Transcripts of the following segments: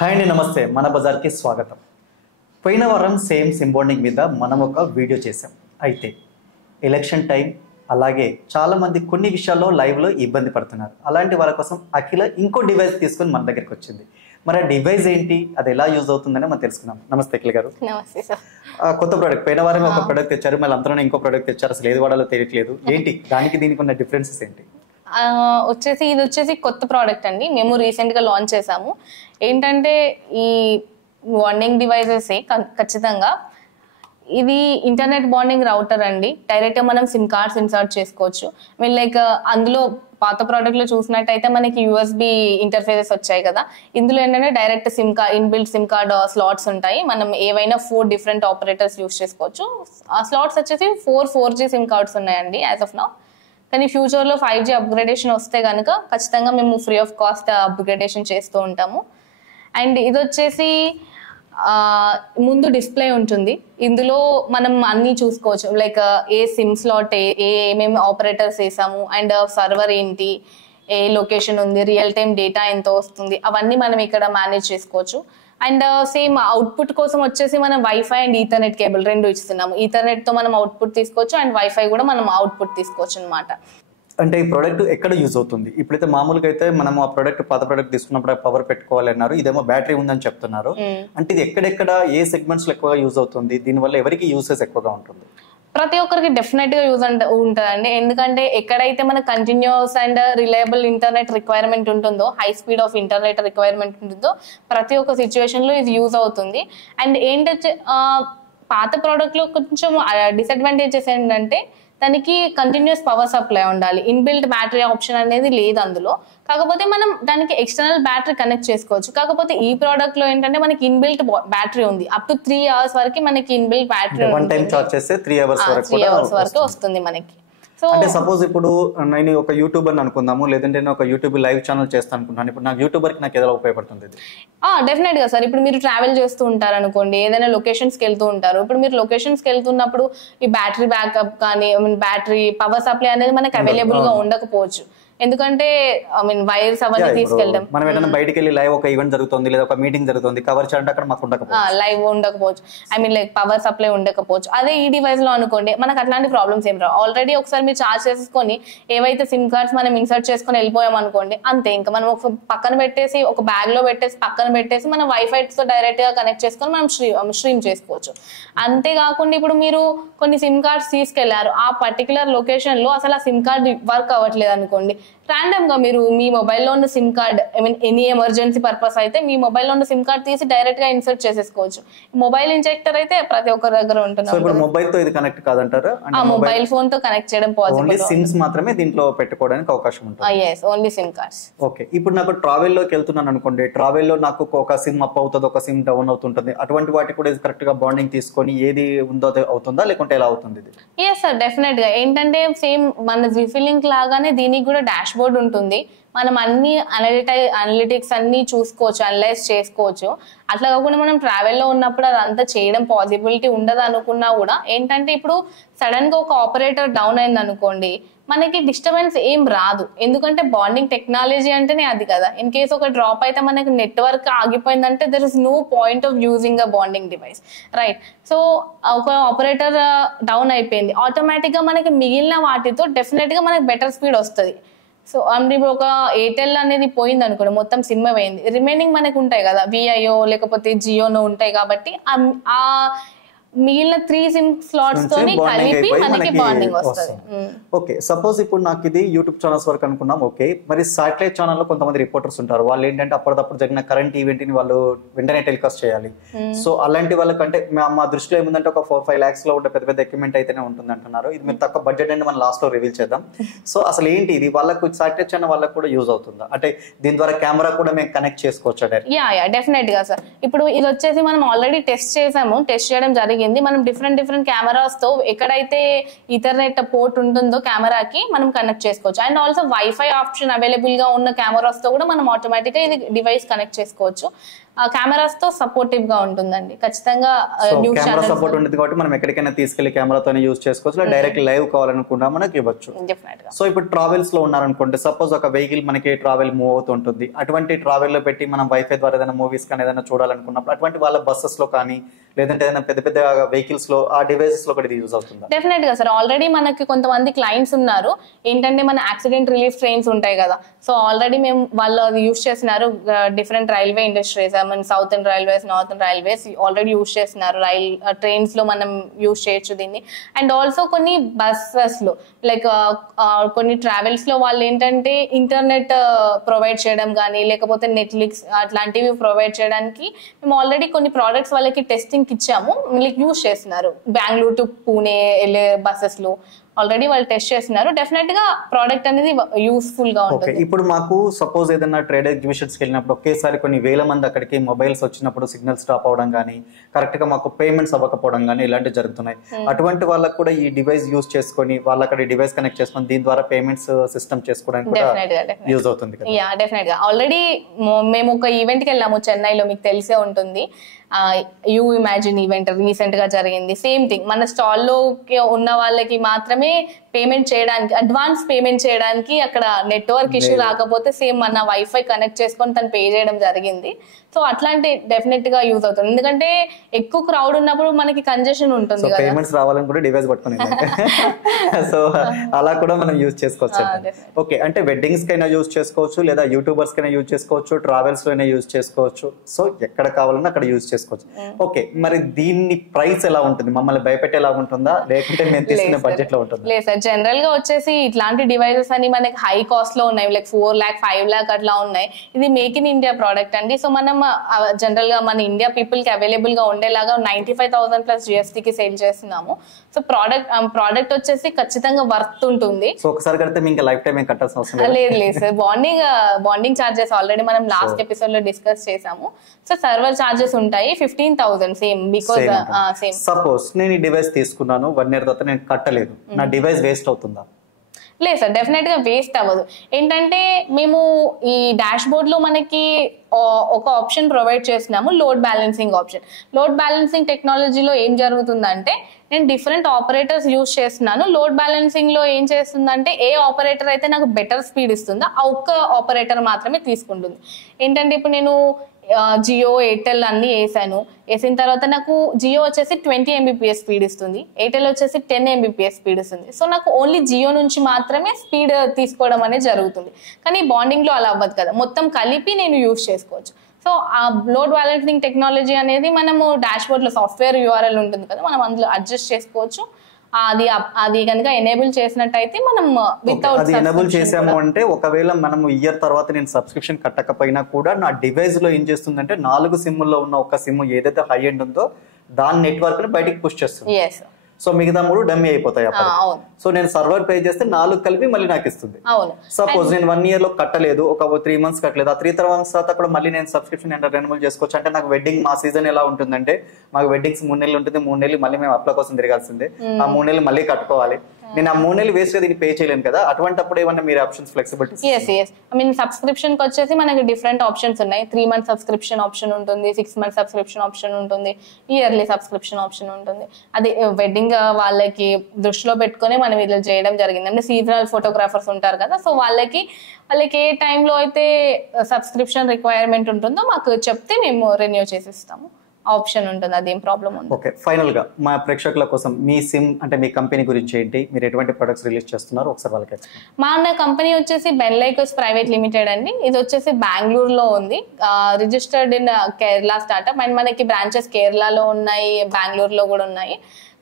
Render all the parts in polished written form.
Hi అండి, నమస్తే. మన బజార్కి స్వాగతం. పోయిన వారం సేమ్ సిమ్ బాండింగ్ మీద మనం ఒక వీడియో చేసాం. అయితే ఎలక్షన్ టైం, అలాగే చాలామంది కొన్ని విషయాల్లో లైవ్లో ఇబ్బంది పడుతున్నారు. అలాంటి వాళ్ళ కోసం అఖిల ఇంకో డివైస్ తీసుకొని మన దగ్గరికి వచ్చింది. మరి ఆ డివైస్ ఏంటి, అది ఎలా యూజ్ అవుతుందని మనం తెలుసుకుందాం. నమస్తే అఖిల గారు. నమస్తే సార్. కొత్త ప్రోడక్ట్, పోయిన వారం ఒక ప్రోడక్ట్ తెచ్చారు, మళ్ళీ అంతలోనే ఇంకో ప్రోడక్ట్ తెచ్చారు. అసలు ఏది వాడాలో తెలియట్లేదు. ఏంటి దానికి దీనికి ఉన్న డిఫరెన్సెస్ ఏంటి? ఇది వచ్చేసి కొత్త ప్రోడక్ట్ అండి. మేము రీసెంట్ గా లాంచ్ చేసాము. ఏంటంటే ఈ బాండింగ్ డివైజెస్ ఖచ్చితంగా ఇది ఇంటర్నెట్ బాండింగ్ రౌటర్ అండి. డైరెక్ట్ గా మనం సిమ్ కార్డ్స్ ఇన్సర్ట్ చేసుకోవచ్చు. మీన్ లైక్ అందులో పాత ప్రోడక్ట్ లో చూసినట్టయితే మనకి యూఎస్బి ఇంటర్ఫేసెస్ వచ్చాయి కదా. ఇందులో ఏంటంటే direct SIM card, inbuilt SIM card slots ఉంటాయి. మనం ఏవైనా 4 డిఫరెంట్ ఆపరేటర్స్ యూస్ చేసుకోవచ్చు. ఆ స్లాట్స్ వచ్చేసి 4G సిమ్ కార్డ్స్ ఉన్నాయండి యాజ్ ఆఫ్ నౌ. కానీ ఫ్యూచర్లో 5G అప్గ్రేడేషన్ వస్తే కనుక ఖచ్చితంగా మేము ఫ్రీ ఆఫ్ కాస్ట్ అప్గ్రేడేషన్ చేస్తూ ఉంటాము. అండ్ ఇది వచ్చేసి ముందు డిస్ప్లే ఉంటుంది. ఇందులో మనం అన్నీ చూసుకోవచ్చు. లైక్ ఏ సిమ్ స్లాట్, ఏమేమి ఆపరేటర్స్ వేసాము, అండ్ సర్వర్ ఏంటి, ఏ లొకేషన్ ఉంది, రియల్ టైం డేటా ఎంత వస్తుంది, అవన్నీ మనం ఇక్కడ మేనేజ్ చేసుకోవచ్చు. అండ్ సేమ్ అవుట్పుట్ కోసం వచ్చేసి మనం వైఫై అండ్ ఈథర్నెట్ కేబుల్ 2 ఇస్తున్నాము. ఈథర్నెట్ తో మనం అవుట్పుట్ తీసుకోవచ్చు, అండ్ వైఫై కూడా మనం అవుట్పుట్ తీసుకోవచ్చు అనమాట. అంటే ఈ ప్రోడక్ట్ ఎక్కడ యూజ్ అవుతుంది? ఇప్పుడైతే మామూలుగా అయితే మనం ఆ ప్రోడక్ట్, పాత ప్రోడక్ట్ తీసుకున్నప్పుడు పవర్ పెట్టుకోవాలి అన్నారు, ఇదేమో బ్యాటరీ ఉందని చెప్తున్నారు. అంటే ఇది ఎక్కడెక్కడ ఏ సెగ్మెంట్స్ లో ఎక్కువగా యూజ్ అవుతుంది, దీనివల్ల ఎవరికి యూసెస్ ఎక్కువగా ఉంటుంది? ప్రతి ఒక్కరికి డెఫినెట్ గా యూజ్ ఉంటుందండి. ఎందుకంటే ఎక్కడైతే మన continuous and reliable internet requirement ఉంటుందో, high speed of internet requirement ఉంటుందో, ప్రతి ఒక్క సిచ్యువేషన్ లో ఇది యూజ్ అవుతుంది. అండ్ ఏంటంటే పాత ప్రోడక్ట్ లో కొంచెం డిసడ్వాంటేజెస్ ఏంటంటే దానికి కంటిన్యూస్ పవర్ సప్లై ఉండాలి. ఇన్బిల్ట్ బ్యాటరీ ఆప్షన్ అనేది లేదు అందులో. కాకపోతే మనం దానికి ఎక్స్టర్నల్ బ్యాటరీ కనెక్ట్ చేసుకోవచ్చు. కాకపోతే ఈ ప్రోడక్ట్ లో ఏంటంటే మనకి ఇన్బిల్ట్ బ్యాటరీ ఉంది. అప్ టు 3 hours వరకు మనకి ఇన్బిల్ట్ బ్యాటరీ 3 hours వరకు వస్తుంది మనకి. అంటే సపోజ్ ఇప్పుడు నేను ఒక యూట్యూబర్ అనుకుందాము, లేదంటే నేను ఒక యూట్యూబ్ లైవ్ ఛానల్ చేస్తాను అనుకుంటాను. ఇప్పుడు నాకు యూట్యూబర్ కి నాకు ఏదో ఉపయోగపడుతుంది? డెఫినెట్ గా సార్. ఇప్పుడు మీరు ట్రావెల్ చేస్తూ ఉంటారు అనుకోండి, ఏదైనా లొకేషన్స్ కి వెళ్తూ ఉంటారు. ఇప్పుడు మీరు లొకేషన్స్ కి వెళ్తున్నప్పుడు ఈ బ్యాటరీ బ్యాకప్ కానీ, బ్యాటరీ పవర్ సప్లై అనేది మనకి అవైలబుల్ గా ఉండకపోవచ్చు. ఎందుకంటే వైర్స్ అవన్నీ తీసుకెళ్ళడం, మనం ఏదైనా బయటికి వెళ్ళి లైవ్ ఒక ఈవెంట్ జరుగుతుంది లేదా ఒక మీటింగ్ జరుగుతుంది, కవర్ చేయాలంటే అక్కడ మాకు లైవ్ ఉండకపోవచ్చు. లైక్ పవర్ సప్లై ఉండకపోవచ్చు. అదే ఈ డివైస్ లో అనుకోండి, మనకు అట్లాంటి ప్రాబ్లమ్స్ ఏం రావు. ఆల్రెడీ ఒకసారి మీరు చార్జ్ చేసుకొని ఏవైతే సిమ్ కార్డ్స్ మనం ఇన్సర్ట్ చేసుకొని వెళ్ళిపోయాం అనుకోండి, అంతే. ఇంకా మనం ఒక పక్కన పెట్టేసి, ఒక బ్యాగ్ లో పెట్టేసి పక్కన పెట్టేసి మనం వైఫై తో డైరెక్ట్ గా కనెక్ట్ చేసుకొని మనం స్ట్రీమ్ చేసుకోవచ్చు. అంతేకాకుండా ఇప్పుడు మీరు కొన్ని సిమ్ కార్డ్స్ తీసుకెళ్లారు, ఆ పర్టికులర్ లొకేషన్ లో అసలు ఆ సిమ్ కార్డ్ వర్క్ అవ్వట్లేదు అనుకోండి, ర్యాండమ్ గా మీరు మీ మొబైల్లో ఉన్న SIM card, any emergency purpose అయితే మీ మొబైల్లో ఉన్న సిమ్ కార్డ్ తీసి డైరెక్ట్ గా ఇన్సర్ట్ చేసేసుకోవచ్చు. మొబైల్ ఇంజెక్టర్ అయితే ప్రతి ఒక్కరి దగ్గర ఉంటుంది. మొబైల్ తో ఇది కనెక్ట్ కాదంటారా? మొబైల్ ఫోన్ తో కనెక్ట్ చేయడం పాసిబుల్. సిమ్స్ మాత్రమే దీంట్లో పెట్టుకోవడానికి అవకాశం ఉంటుంది. yes, only SIM cards. Okay. ఇప్పుడు నాకు ట్రావెల్ లోకి వెళ్తున్నాను అనుకోండి, ట్రావెల్ లో నాకు ఒక సిమ్ అప్ అవుతుంది, ఒక సిమ్ డౌన్ అవుతుంటుంది. అటువంటి వాటికి కూడా కరెక్ట్ గా బాండింగ్ తీసుకొని ఏది ఉందో అవుతుందా, లేకుంటే ఎలా అవుతుంది? yes సార్, డెఫినెట్ గా. ఏంటంటే సేమ్ మన జిఫిలింక్ లాగానే దీనికి కూడా డాష్ బోర్డ్ ఉంటుంది. మనం అన్ని అనలిటిక్స్ అన్ని చూసుకోవచ్చు, అనలైజ్ చేసుకోవచ్చు. అట్లా కాకుండా మనం ట్రావెల్లో ఉన్నప్పుడు అదంతా చేయడం పాసిబిలిటీ ఉండదు అనుకున్నా కూడా ఏంటంటే ఇప్పుడు సడన్ గా ఒక ఆపరేటర్ డౌన్ అయింది అనుకోండి, మనకి డిస్టర్బెన్స్ ఏం రాదు. ఎందుకంటే బాండింగ్ టెక్నాలజీ అంటేనే అది కదా. ఇన్ కేస్ ఒక డ్రాప్ అయితే మనకి నెట్వర్క్ ఆగిపోయిందంటే there is no point of using a bonding device, right? So ఒక ఆపరేటర్ డౌన్ అయిపోయింది, ఆటోమేటిక్ గా మనకి మిగిలిన వాటితో డెఫినెట్ గా మనకి బెటర్ స్పీడ్ వస్తుంది. సో ఇప్పుడు ఒక ఎయిర్టెల్ అనేది పోయింది అనుకోండి, మొత్తం సిమ్ పోయింది, రిమైనింగ్ మనకు ఉంటాయి కదా, విఐఓ లేకపోతే జియోనో ఉంటాయి. కాబట్టి ఆ మిగిలిన 3 సిమ్ స్లాట్స్ తోని కలిపి మనకి బాండింగ్ వస్తుంది. ఓకే. సపోజ్ ఇప్పుడు నాకు ఇది యూట్యూబ్ ఛానల్స్ వరకు అనుకున్నాం. ఓకే. మరి సాటిలైట్ ఛానల్ లో కొంతమంది రిపోర్టర్స్ ఉంటారు, వాళ్ళు ఏంటంటే అప్పటికప్పుడు జరిగిన కరెంట్ ఈవెంట్ ని వాళ్ళు వెంటనే టెలికాస్ట్ చేయాలి. సో అలాంటి వాళ్ళకంటే మా దృష్టిలో ఏముందంటే ఒక 4-5 lakhs లో ఉంటే పెద్ద పెద్ద ఎక్విప్మెంట్ అయితేనే ఉంటుంది అంటున్నారు. ఇది మీరు తక్కువ బడ్జెట్ అండి, మనం లాస్ట్ లో రివీల్ చేద్దాం. సో అసలు ఏంటి ఇది, వాళ్ళకు సాటిలైట్ ఛానల్ వాళ్ళకు కూడా యూజ్ అవుతుందా? అంటే దీని ద్వారా కెమెరా కూడా మేము కనెక్ట్ చేసుకోవచ్చా? డెఫినెట్ గా సార్. ఇప్పుడు ఇది వచ్చేసి మనం ఆల్రెడీ టెస్ట్ చేయడం జరిగింది. మనం డిఫరెంట్ కెమెరాస్ తో ఎక్కడైతే ఈథర్నెట్ పోర్ట్ ఉంటుందో కెమెరాకి మనం కనెక్ట్ చేసుకోవచ్చు. And also wifi option available గా ఉన్న కెమెరాస్ తో కూడా మనం ఆటోమేటిక్ గా ఇది డివైస్ కనెక్ట్ చేసుకోవచ్చు. కెమెరాస్ తో సపోర్టివ్ గా ఉంటుందండి ఖచ్చితంగా. న్యూస్ కెమెరా సపోర్ట్ ఉంటుంది కాబట్టి మనం ఎక్కడికైనా తీసుకెళ్లి కెమెరాతోనే యూజ్ చేసుకోవచ్చు, డైరెక్ట్ లైవ్ కావాలనుకున్నా మనకి ఇవ్వచ్చు. డెఫినెట్ గా. సో ఇప్పుడు ట్రావెల్స్ లో ఉన్నారనుకోండి, సపోజ్ ఒక వెహికల్ మనకి ట్రావెల్ మూవ్ అవుతుంటుంది, అటువంటి ట్రావెల్ లో పెట్టి మనం వైఫై ద్వారా ఏదైనా మూవీస్ కానీ ఏదైనా చూడాలనుకున్నప్పుడు అటువంటి వాళ్ళ బస్సెస్ లో కానీ లేదంటే ఏదైనా పెద్ద పెద్ద వెహికల్స్ లో ఆ డివైసెస్ లో కూడా యూజ్ అవుతుంది. డెఫినెట్ గా సార్, ఆల్రెడీ మనకి కొంతమంది క్లయింట్స్ ఉన్నారు ఏంటంటే మన యాక్సిడెంట్ రిలీఫ్ ట్రైన్స్ ఉంటాయి కదా, సో ఆల్రెడీ మేము వాళ్ళు అది యూస్ చేస్తున్నారు. Different railway industries, I mean southern railways, northern railways already use చేస్తున్నారు. ట్రైన్స్ లో మనం యూస్ చేయొచ్చు దీన్ని. అండ్ ఆల్సో కొన్ని బస్సెస్ లో లైక్ కొన్ని ట్రావెల్స్ లో వాళ్ళు ఏంటంటే ఇంటర్నెట్ ప్రొవైడ్ చేయడం కానీ లేకపోతే నెట్ఫ్లిక్స్ అట్లాంటివి ప్రొవైడ్ చేయడానికి మేము ఆల్రెడీ కొన్ని ప్రోడక్ట్స్ వాళ్ళకి టెస్టింగ్ ఇచ్చాము, లైక్ యూస్ చేస్తున్నారు. బెంగళూరు టు పూణే వెళ్ళే బస్సెస్ లో ఆల్రెడీ వాళ్ళు టెస్ట్ చేస్తున్నారు. డెఫినెట్ గా ప్రోడక్ట్ అనేది యూస్ఫుల్ గా ఉంటుంది. ఇప్పుడు మాకు సపోజ్ ఏదైనా ట్రేడ్ ఎగ్జిబిషన్స్ కి వెళ్ళినప్పుడు ఒకేసారి కొన్ని వేల మంది అక్కడికి మొబైల్స్ వచ్చినప్పుడు సిగ్నల్ స్టాప్ అవడం కానీ కరెక్ట్ గా మాకు పేమెంట్స్ అవ్వకపోవడం కానీ ఇలాంటివి జరుగుతున్నాయి. అటువంటి వాళ్ళకి కూడా ఈ డివైస్ యూజ్ చేసుకొని వాళ్ళు అక్కడ డివైస్ కనెక్ట్ చేసుకొని దీని ద్వారా పేమెంట్స్ సిస్టమ్ చేసుకోవడానికి యూజ్ అవుతుంది. యా డెఫినెట్ గా. ఆల్రెడీ మేము ఒక ఈవెంట్ కి వెళ్ళాము చెన్నైలో, మీకు తెలిసే ఉంటుంది. యూ ఇమాజిన్ ఈవెంట్ రీసెంట్ గా జరిగింది. సేమ్ థింగ్, మన స్టాల్లో ఉన్న వాళ్ళకి మాత్రమే పేమెంట్ చేయడానికి, అడ్వాన్స్ పేమెంట్ చేయడానికి అక్కడ నెట్వర్క్ ఇష్యూ రాకపోతే సేమ్ మన వైఫై కనెక్ట్ చేసుకొని తను పే చేయడం జరిగింది. సో అట్లాంటి డెఫినెట్ గా యూజ్ అవుతుంది, ఎందుకంటే ఎక్కువ క్రౌడ్ ఉన్నప్పుడు మనకి కంజెషన్ ఉంటుంది కదా, పేమెంట్స్ రావాలని కూడా డివైస్ పట్టుకుని సో అలా కూడా మనం యూజ్ చేసుకోవచ్చు. ఓకే, అంటే వెడ్డింగ్స్ కైనా యూజ్ చేసుకోవచ్చు, లేదా యూట్యూబర్స్ కైనా యూజ్ చేసుకోవచ్చు, ట్రావెల్స్ లో అయినా యూజ్ చేసుకోవచ్చు. సో ఎక్కడ కావాలన్నా అక్కడ యూజ్ చేసుకోవచ్చు. ఓకే, మరి దీన్ని ప్రైస్ ఎలా ఉంటుంది? మమ్మల్ని భయపెట్టేలా ఉంటుందా లేకుంటే మేము తీసుకునే బడ్జెట్ లో ఉంటుందా? లేదు సార్, జనరల్ గా వచ్చేసి ఇట్లాంటి డివైసెస్ అని మనకి హై కాస్ట్ లో ఉన్నాయి, లైక్ 4 lakh 5 lakh అట్లా ఉన్నాయి. ఇది మేక్ ఇన్ ఇండియా ప్రోడక్ట్ అండి. సో మనం జనరల్ గా మన ఇండియా పీపుల్ కి అవైలబుల్ గా ఉండేలాగా 95,000 ప్లస్ GST కి సేల్ చేస్తున్నాము. సో ప్రోడక్ట్ వచ్చేసి ఖచ్చితంగా వర్త్ ఉంటుంది. సో ఒకసారి కడితే ఇంకా లైఫ్ టైం కట్టాల్సిన అవసరం లేదు సార్. బాండింగ్ చార్జెస్ ఆల్రెడీ మనం లాస్ట్ ఎపిసోడ్ లో డిస్కస్ చేసాము. సో సర్వర్ చార్జెస్ ఉంటాయి 15,000 సేమ్, బికాజ్ సేమ్. సపోజ్ నేను ఈ డివైస్ తీసుకున్నాను 1 year తర్వాత నేను కట్టలేదు, నా డివైస్ వేస్ట్ అవుతుందా? లేదు సార్, డెఫినెట్ గా వేస్ట్ అవ్వదు. ఏంటంటే మేము ఈ డాష్ బోర్డ్ లో మనకి ఒక ఆప్షన్ ప్రొవైడ్ చేస్తున్నాము, load balancing option. Load balancing టెక్నాలజీలో ఏం జరుగుతుందంటే నేను డిఫరెంట్ ఆపరేటర్స్ యూజ్ చేస్తున్నాను. లోడ్ బ్యాలెన్సింగ్ లో ఏం చేస్తుందంటే ఏ ఆపరేటర్ అయితే నాకు బెటర్ స్పీడ్ ఇస్తుందో ఆ ఒక్క ఆపరేటర్ మాత్రమే తీసుకుంటుంది. ఏంటంటే ఇప్పుడు నేను జియో ఎయిర్టెల్ అన్ని వేసిన తర్వాత నాకు జియో వచ్చేసి 20 Mbps స్పీడ్ ఇస్తుంది, ఎయిర్టెల్ వచ్చేసి 10 Mbps స్పీడ్ ఇస్తుంది. సో నాకు ఓన్లీ జియో నుంచి మాత్రమే స్పీడ్ తీసుకోవడం అనేది జరుగుతుంది. కానీ బాండింగ్ లో అలా అవ్వదు కదా, మొత్తం కలిపి నేను యూజ్ చేసుకోవచ్చు. సో ఆ లోడ్ బ్యాలెన్సింగ్ టెక్నాలజీ అనేది మనము డాష్ బోర్డ్ లో సాఫ్ట్వేర్ URL ఉంటుంది కదా, మనం అందులో అడ్జస్ట్ చేసుకోవచ్చు. అది కనుక ఎనేబుల్ చేసినట్టయితే మనం అది ఎనేబుల్ చేసాము అంటే ఒకవేళ మనం ఇయర్ తర్వాత నేను సబ్స్క్రిప్షన్ కట్టకపోయినా కూడా నా డివైస్ లో ఏం చేస్తుందంటే 4 సిమ్ముల్లో ఉన్న ఒక సిమ్ ఏదైతే హై ఎండ్ ఉందో దాని నెట్వర్క్ ని బయటికి పుష్ చేస్తుంది. సో మిగతా 3 డమ్మీ అయిపోతాయి. సో నేను సర్వర్ పే చేస్తే 4 కలిపి మళ్ళీ నాకు ఇస్తుంది. సపోజ్ నేను 1 year లో కట్టలేదు, ఒక 3 months కట్టలేదు, ఆ 3 months తర్వాత కూడా మళ్ళీ నేను సబ్స్క్రిప్షన్ రెన్యువల్ చేసుకోవచ్చు. అంటే నాకు వెడ్డింగ్ మా సీజన్ ఎలా ఉంటుందంటే మాకు వెడ్డింగ్స్ 3 నెలలు ఉంటుంది, 3 నెలలు మళ్ళీ మేము అప్లై కోసం తిరగాల్సిందే, ఆ 3 నెలలు మళ్ళీ కట్టుకోవాలి. నేను ఆ 3 నెలలు వేస్ట్ గా దీన్ని పే చేయలేను కదా, అటువంటిప్పుడు ఏమన్నా మీరు options flexibility? I mean subscription కి వచ్చేసి మనకి డిఫరెంట్ ఆప్షన్స్ ఉన్నాయి. 3 month సబ్స్క్రిప్షన్ ఆప్షన్ ఉంటుంది, 6 month సబ్స్క్రిప్షన్ ఆప్షన్ ఉంటుంది, ఇయర్లీ సబ్స్క్రిప్షన్ ఆప్షన్ ఉంటుంది. అది వెడ్డింగ్ వాళ్ళకి దృష్టిలో పెట్టుకుని మనం ఇలా చేయడం జరిగింది. అంటే సీజనల్ ఫోటోగ్రాఫర్స్ ఉంటారు కదా, సో వాళ్ళకి ఏ టైంలో అయితే సబ్స్క్రిప్షన్ రిక్వైర్మెంట్ ఉంటుందో మాకు చెప్తే మేము రెన్యూ చేసిస్తాము, ఆప్షన్ ఉంటుంది, అదేం ప్రాబ్లం ఉంది. ఓకే, ఫైనల్ గా మా ప్రేక్షకుల కోసం మీ సిమ్ అంటే మీ కంపెనీ గురించి ఏంటి, మీరు ఎటువంటి ప్రొడక్ట్స్ రిలీజ్ చేస్తున్నారు ఒకసారి వాళ్ళకి? మా కంపెనీ వచ్చేసి బెన్లైకోస్ ప్రైవేట్ లిమిటెడ్ అండి. ఇది వచ్చేసి బెంగళూరులో ఉంది, registered in Kerala startup. And మనకి బ్రాంచెస్ కేరళలో ఉన్నాయి, బెంగళూరులో కూడా ఉన్నాయి.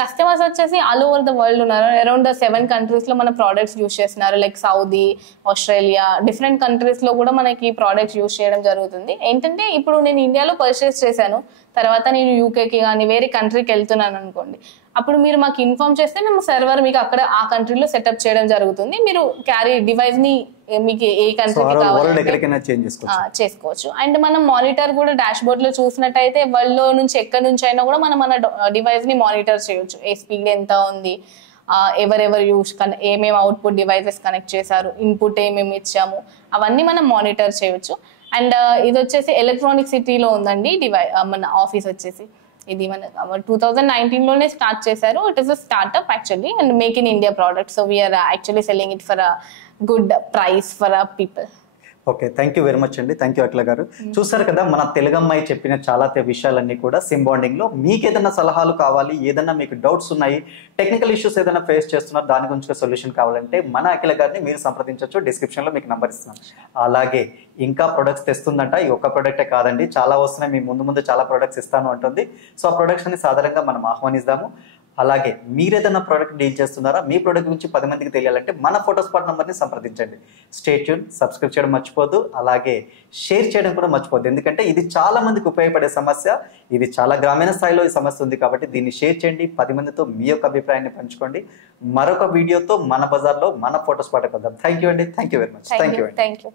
కస్టమర్స్ వచ్చేసి ఆల్ ఓవర్ ద వరల్డ్ ఉన్నారు. అరౌండ్ 7 countries లో మన ప్రోడక్ట్స్ యూజ్ చేస్తున్నారు, like Saudi, Australia, different countries లో కూడా మనకి ప్రోడక్ట్స్ యూజ్ చేయడం జరుగుతుంది. ఏంటంటే ఇప్పుడు నేను ఇండియాలో పర్చేస్ చేశాను, తర్వాత నేను యూకేకి కానీ వేరే కంట్రీకి వెళ్తున్నాను అనుకోండి, అప్పుడు మీరు మాకు ఇన్ఫార్మ్ చేస్తే మేము సర్వర్ మీకు అక్కడ ఆ కంట్రీలో సెటప్ చేయడం జరుగుతుంది. మీరు క్యారీ డివైస్ ని మీకు ఏ కంట్రీకి కావాలి చేసుకోవచ్చు. అండ్ మనం మానిటర్ కూడా డాష్ బోర్డ్ లో చూసినట్టయితే వరల్డ్ లో నుంచి ఎక్కడి నుంచి అయినా కూడా మనం మన డివైస్ ని మానిటర్ చేయొచ్చు. ఏ స్పీడ్ ఎంత ఉంది, ఎవరెవరు యూస్ ఏమేమి అవుట్పుట్ డివైసెస్ కనెక్ట్ చేశారు, ఇన్పుట్ ఏమేమి ఇచ్చాము, అవన్నీ మనం మానిటర్ చేయొచ్చు. అండ్ ఇది వచ్చేసి ఎలక్ట్రానిక్ సిటీలో ఉందండి మన ఆఫీస్ వచ్చేసి. ఇది మన 2019 లోనే స్టార్ట్ చేశారు. It is a startup actually and make in India product. So we are actually selling it for a good price for a people. Okay, thank you very much అండి. థ్యాంక్ యూ అఖిల గారు. చూసారు కదా మన తెలుగు అమ్మాయి చెప్పిన చాలా విషయాలన్నీ కూడా సిమ్ బాండింగ్ లో. మీకు ఏదైనా సలహాలు కావాలి, ఏదైనా మీకు డౌట్స్ ఉన్నాయి, టెక్నికల్ ఇష్యూస్ ఏదైనా ఫేస్ చేస్తున్నారు, దాని గురించి సొల్యూషన్ కావాలంటే మన అఖిల గారిని మీరు సంప్రదించవచ్చు. డిస్క్రిప్షన్ లో మీకు నంబర్ ఇస్తున్నాను. అలాగే ఇంకా ప్రొడక్ట్స్ తెస్తుందంట. ఈ ఒక్క ప్రొడక్టే కాదండి, చాలా వస్తున్నాయి. మీ ముందు చాలా ప్రొడక్ట్స్ ఇస్తాను అంటుంది. సో ఆ ప్రొడక్ట్స్ ని సాధారణంగా మనం ఆహ్వానిస్తాము. అలాగే మీరు ఏదైనా ప్రోడక్ట్ డీల్ చేస్తున్నారా, మీ ప్రోడక్ట్ గురించి 10 మందికి తెలియాలంటే మన ఫోటోస్పాట్ నంబర్ని సంప్రదించండి. స్టే ట్యూన్, సబ్స్క్రైబ్ చేయడం మర్చిపోద్దు. అలాగే షేర్ చేయడం కూడా మర్చిపోద్దు. ఎందుకంటే ఇది చాలా మందికి ఉపయోగపడే సమస్య. ఇది చాలా గ్రామీణ స్థాయిలో ఈ సమస్య ఉంది కాబట్టి దీన్ని షేర్ చేయండి. 10 మందితో మీ యొక్క అభిప్రాయాన్ని పంచుకోండి. మరొక వీడియోతో మన బజార్లో మన ఫోటోస్పాట్ వద్దాం. థ్యాంక్ యూ అండి. Thank you very much. Thank you.